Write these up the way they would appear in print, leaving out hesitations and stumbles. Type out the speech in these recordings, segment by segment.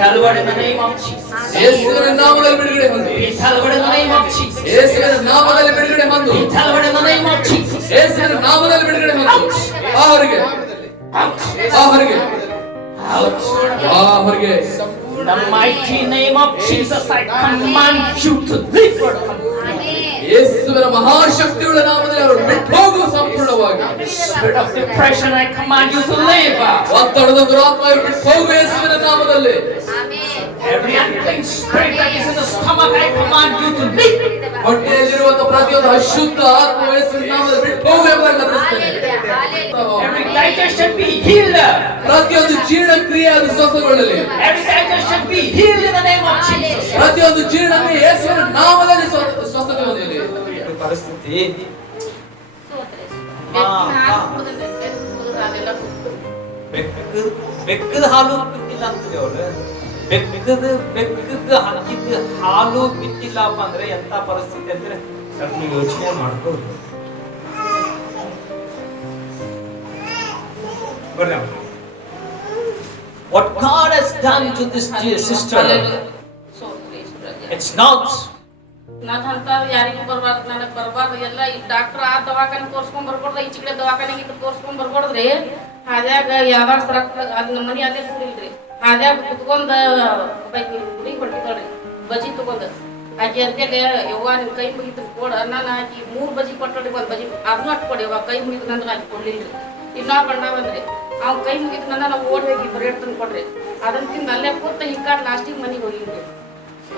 Tell Lord in the name of Jesus. ಯೇಸುವಿನ ನಾಮದಲ್ಲಿ ಬಿಡುಗಡೆ ಹೊಂದು. Tell Lord in the name of Jesus. ಯೇಸುವಿನ ನಾಮದಲ್ಲಿ ಬಿಡುಗಡೆ ಹೊಂದು. Tell Lord in the name of Jesus. ಯೇಸುವಿನ ನಾಮದಲ್ಲಿ ಬಿಡುಗಡೆ ಹೊಂದು. ಹೊರಗೆ ಹೊರಗೆ ಹೊರಗೆ. In the mighty name of Jesus, I command you to leave. ಯೇಸುವಿನ ಮಹಾಶಕ್ತಿಯುಳ್ಳ ನಾಮದಲ್ಲಿ ಅವರು ಬಿಟ್ಟು ಹೋಗು ಸಂಪೂರ್ಣವಾಗಿ. Spirit of depression, I command you to leave. ಒತ್ತಡದ ದುರಾತ್ಮ ಬಿಟ್ಟು ಹೋಗು ಯೇಸುವಿನ ನಾಮದಲ್ಲಿ. Every unclean spirit that is in the stomach, I command you to leave. ಹೊಟ್ಟೆಯಲ್ಲಿರುವಂತ ಪ್ರತಿಯೊಂದು ಅಶುದ್ಧ ಆತ್ಮ ಯೇಸುವಿನ ನಾಮದಲ್ಲಿ ಬಿಟ್ಟು ಹೋಗು ಎಂಬುದಾಗಿ ಗಮನಿಸ್ತೇನೆ. Every digestion be healed. ಪ್ರತಿಯೊಂದು ಜೀರ್ಣಕ್ರಿಯೆ ಅದು ಸ್ವಸ್ಥಗೊಳ್ಳಲಿ. Every digestion be healed in the name of Jesus. ಪ್ರತಿಯೊಂದು ಜೀರ್ಣಕ್ರಿಯೆ ಯೇಸುವಿನ ನಾಮದಲ್ಲಿ ಸ್ವಸ್ಥತೆ ಹೊಂದಲಿ. ಪರಿಸ್ಥಿತಿ ಬೆಕ್ಕದ ಹಾಲು ಬಿಟ್ಟಿಲ್ಲ ಅಂತದೆ ಅವಳು. ಬೆಕ್ಕದ ಹಾಕಿದ ಹಾಲು ಬಿಟ್ಟಿಲ್ಲಪ್ಪ ಅಂದ್ರೆ ಎಂತ ಪರಿಸ್ಥಿತಿ ಅಂದ್ರೆ ಸ್ವಲ್ಪ ನೀವು ಯೋಚನೆ ಮಾಡ್ಬೋದು. What God has done to this dear sister, it's not. ನಾನು ಅಂತಾರ ಯಾರಿಗೂ ಬರ್ಬಾರ್ದು, ನನಗೆ ಬರ್ಬಾರ್ದು. ಎಲ್ಲ ಈ ಡಾಕ್ಟರ್ ಆ ದವಾಖಾನೆ ತೋರ್ಸ್ಕೊಂಡ್ ಬರ್ಬಾರ್ದು, ಈಚೆ ಕಡೆ ದವಾಖಾನೆಗೆ ಇದು ತೋರ್ಸ್ಕೊಂಡ್ ಬರ್ಬಾರ್ದ್ರಿ. ಹಾದ್ಯಾಗ ಯಾವ್ದಾರು ಸರ ಅದ್ ನಮ್ಮ ಮನಿ ಅದೇ ಕೂಡಿಲ್ರಿ. ಹಾದ್ಯಾಗ ಕುತ್ಕೊಂಡ್ ಗುಡಿ ಹೊಟ್ಟಿದಳ್ರಿ ಬಜಿ ತಗೊಂಡ್ ಆಕಿ ಅಂತೇಳಿ ಯವ್ವ ನಿಮ್ ಕೈ ಮುಗಿತು ಕೊಡ ನಾನು ಆಕಿ 3 ಬಜಿ ಕೊಟ್ಟೊಡಿ, 1 ಬಜಿ ಅದನ್ನೂ ಅಟ್ ಕೊಡಿ ಯವ್ವ, ಕೈ ಮುಗಿತು ನಂದ್ರೆ ಆಕಿ ಕೊಡ್ಲಿಲ್ರಿ. ಇನ್ನೂ ಬಣ್ಣ ಬಂದ್ರಿ ಅವ್ನ ಕೈ ಮುಗಿತು ನನ್ನ ನಾವು ಓಡಿ ಹೋಗಿ ಬ್ರೆಡ್ ತಂದು ಕೊಡ್ರಿ. ಅದನ್ನ ತಿಂದು ಅಲ್ಲೇ ಕೂತ ಹಿಂಗಾಡ್ ಲಾಸ್ಟಿಗೆ ಮನೆಗೆ ಹೋಗಿದ್ರಿ.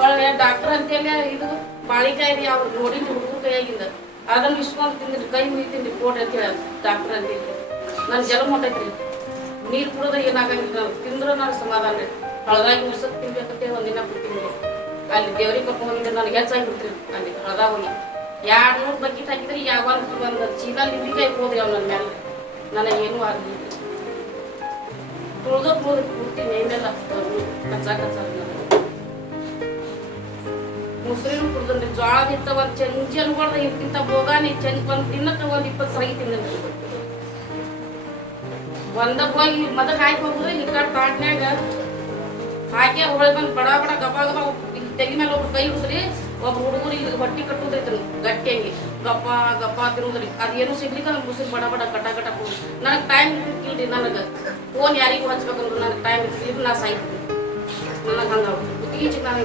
ಹೊಳ್ಳೆ ಡಾಕ್ಟರ್ ಅಂತೇಳಿ ಇದು ಬಾಳಿಕಾಯಿ ರೀ ಅವ್ರು ನೋಡಿದ್ರಿ ಹುಡುಗರ ಕೈಯಾಗಿಂದ ಅದನ್ನು ಇಸ್ಕೊಂಡು ತಿಂದ್ರಿ, ಕೈ ಮುಗಿತೀನಿ ಕೊಡ್ರಿ ಅಂತ ಹೇಳಿ ಡಾಕ್ಟರ್ ಅಂತೇಳಿ. ನನ್ನ ಜಲ ಹೊಂಟೈತ್ರಿ, ನೀರು ಕುಡಿದ್ರೆ ಏನಾಗಂಗಿಲ್ಲ, ನಾನು ತಿಂದ್ರೆ ನಾನು ಸಮಾಧಾನ ರೀ. ಹಳದಾಗಿ ಉರ್ಸಕ್ ತಿನ್ಬೇಕಂತೆ ಒಂದಿನ ಬಿಡ್ತೀನಿ. ಅಲ್ಲಿ ದೇವ್ರಿಗೆ ಕರ್ಕೊಂಡು ಹೋಗಿದ್ರೆ ನನಗೆ ಹೆಚ್ಚಾಗಿ ಬಿಡ್ತೀರಿ. ಅಲ್ಲಿ ಹಳದಾಗ ಹೋಗಿ 200 ಬಕೆಟ್ ಹಾಕಿದ್ರಿ, ಯಾವ ಒಂದು ಚೀಲ ನಿಂಬಿಕಾಯಿ ಹೋದ್ರಿ ಅವ್ನ ನನ್ನ ಮೇಲೆ. ನನಗೇನು ಆಗಲಿಲ್ಲ, ತುಳ್ದು ಕೂಡ್ತೀನಿ ಏನೆಲ್ಲ ಕಚ್ಚ ಮುಸ್ರಿನು ಕುಡ್ದನ್ರಿ. ಜೋಳದ ಹಿಟ್ಟ ಒಂದು ಚಂಜಿ ಅನ್ಕೊಳ್ದ ಇಂತಿಂತ ಬೋಗಾನಿ ಒಂದು ದಿನಕ್ಕೆ 20 ಸರಿ ತಿಂದ್ರಿ. ಒಂದಕ್ಕೆ ಹೋಗಿ ಮದಕ್ ಹಾಕಿ ಹೋಗುದ್ರಿ ಹಿಂಗಾಡ್ ತಾಟ್ನ್ಯಾಗ ಹಾಕಿ ಹೊಳೆ ಬಂದು ಬಡ ಬಡ ಗಬ ಗಬ ಇಲ್ಲಿ ತೆಗಿ ಮೇಲೆ ಒಬ್ರು ಕೈ ಹಿಡಿದ್ರಿ. ಒಬ್ಬ ಹುಡುಗರು ಇಲ್ಲಿ ಹೊಟ್ಟಿ ಕಟ್ಟುದ್ರಿ ಗಟ್ಟಿಯಾಗಿ ಗಪ್ಪ ಗಪ್ಪ ತಿರುದ್ರಿ. ಅದೇನು ಸಿಗ್ಲಿಕ್ಕೆ ನಮ್ಗೆ ಮುಸ್ರಿ ಬಡ ಬಡ ಕಟ ಕಟ ಹೋಗಿ. ನನಗೆ ಟೈಮ್ ಇರ್ತಿಲ್ರಿ, ನನಗೆ ಫೋನ್ ಯಾರಿಗೂ ಹಚ್ಬೇಕಂದ್ರೆ ನನಗೆ ಟೈಮ್ ಇರ್ತಿದ್ರು, ನಾ ಸಾಯ್ತೀನಿ. ನನಗೆ ಹಂಗಾಗ್ಬಿಟ್ಟು ಬುತ್ತಿಗೀಚಿಗೆ ನಾನೇ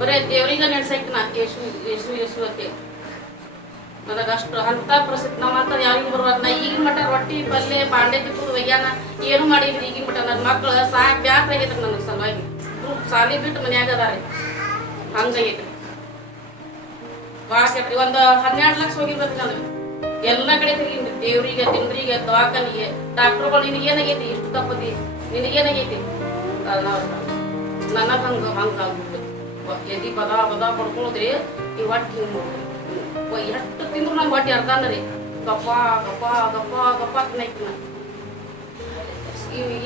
ಬರೇ ದೇವ್ರಿಗೆ ನೆನ್ಸೈತಿ ನಾ ಯೇಸು ಯೇಸು ಯೇಸು ಅಂತ. ನನಗೆ ಅಷ್ಟು ಅಂತ ಪರಿಸ್ಥಿತಿ ನಾವಂತ ಯಾರಿಗೂ ಬರ್ಬಾರ್ದು. ನಾ ಈಗಿನ ಮಟ್ಟ ರೊಟ್ಟಿ ಪಲ್ಯ ಬಾಂಡೆ ತಿಕ್ಕುದು ಒಯ್ಯಾನ ಏನು ಮಾಡಿದ್ರಿ. ಈಗಿನ ಮಟ್ಟ ನನ್ನ ಮಕ್ಳು ಸಾಕು ಬ್ಯಾಸ್ರ ಆಗೈತ್ರಿ ನನಗೆ ಸಲುವಾಗಿ. ಸಾಲಿ ಬಿಟ್ಟು ಮನ್ಯಾಗ ಅದಾರಿ, ಹಂಗಾಗೈತ್ರಿ. ಭಾಳ ಕೆಟ್ರಿ. ಒಂದು 12 ಲಕ್ಷ ಹೋಗಿರ್ಬೇಕು ನನಗೆ. ಎಲ್ಲ ಕಡೆ ತಿರುಗಿನ್ರಿ, ದೇವ್ರಿಗೆ ತಿಂದ್ರಿಗೆ ದವಾಖಾನಿಗೆ ಡಾಕ್ಟರ್ಗಳು ನಿನಗೇನಾಗೈತಿ, ಇಷ್ಟು ತಪ್ಪದಿ ನಿನಗೇನಾಗೈತಿ. ನನಗೆ ಹಂಗಾಗ್ಬಿಟ್ಟು ಎದಿ ಬದ ಬದ ಪಡ್ಕೊಳ್ಳೋದ್ರಿ. ಈ ಹೊಟ್ಟೆ ಎಷ್ಟು ತಿಂದ್ರು ನಂಗೆ ಹೊಟ್ಟೆ ಅರ್ಧಾನ ರೀ. ಗಪ್ಪ ಗಪ್ಪ ಗಪ್ಪ ಗಪ್ಪ ತಿನ್ನೈತಿ.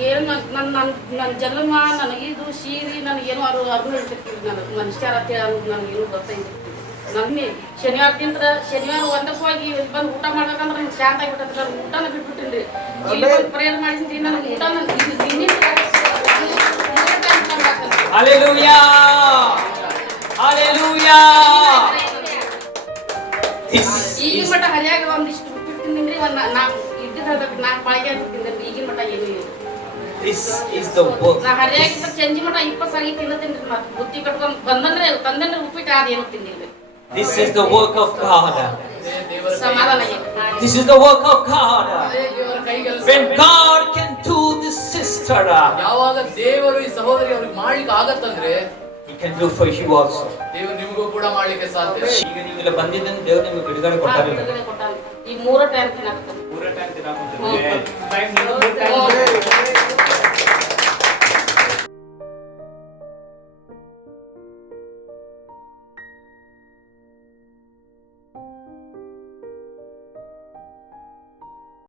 ಏನು ನನ್ನ ಜನ್ಮ ನನಗಿದು ಸೀರಿ ನನಗೇನು ಅರ್ಧ ಹೇಳ್ತಿರ್ತೀವಿ. ನನಗೆ ಮನುಷ್ಯರ ನನಗೇನು ಗೊತ್ತೈತಿ. ನನ್ನೇ ಶನಿವಾರ ತಿಂದ್ರೆ ಶನಿವಾರ ಒಂದಕ್ಕೆ ಹೋಗಿ ಬಂದು ಊಟ ಮಾಡ್ಬೇಕಂದ್ರೆ ನಂಗೆ ಶಾಂತ ಆಗಿಬಿಟ್ಟೈತಿ. ನಾನು ಊಟನ ಬಿಟ್ಬಿಟ್ಟಿನ್ರಿ. ಇಲ್ಲಿ ಬಂದು ಪ್ರೇಯರ್ ಮಾಡಿದ್ರಿ ನನಗೆ ಊಟ Hallelujah! Hallelujah! ಈಗಿನ ಮಟ್ಟ ಹರಿಯಾಗ ಒಂದಿಷ್ಟು ಉಪ್ಪಿಟ್ಟು ತಿಂದಿನ್ರಿ. ಒಂದು 4 ಪಾಳಿಗೆ ತಿಂದ್ರಿ. ಈಗಿನ ಮಟ್ಟ ಏನು ಇಲ್ಲ. This is the work. ನಾ ಹರಿಯಾಗಿದ್ದ ಚಂಜಿ ಮಟ್ಟ 20 ಸಾರಿ ತಿನ್ನತ್ತೀನಿ. ಮತ್ತೆ ಬುತ್ತಿ ಕಟ್ಕೊಂಡು ತಂದ್ರೆ ಉಪ್ಪಿಟ್ಟು ಅದೇನು ತಿಂದಿಲ್ರಿ. This is the work of God. ಸಮಾಧಾನ. This is the work of God. When God can do this, sister, ಯಾವಾಗ ದೇವರು ಈ ಸಹೋದರಿ ಅವ್ರಿಗೆ ಮಾಡ್ಲಿಕ್ಕೆ ಆಗತ್ತಂದ್ರೆ He can do for you also. ದೇವರು ನಿಮಗೂ ಕೂಡ ಮಾಡ್ಲಿಕ್ಕೆ ಸಾಧ್ಯ. ಈಗ ನೀವು ಇಲ್ಲಿ ಬಂದಿದ್ದಂತ ದೇವರು ನಿಮಗೆ ಬಿಡುಗಡೆ ಕೊಟ್ಟಾರೆ. ಈ 3 ಟೈಮ್ ತಿನ್ನಕ 3 ಟೈಮ್ ತಿನ್ನಕ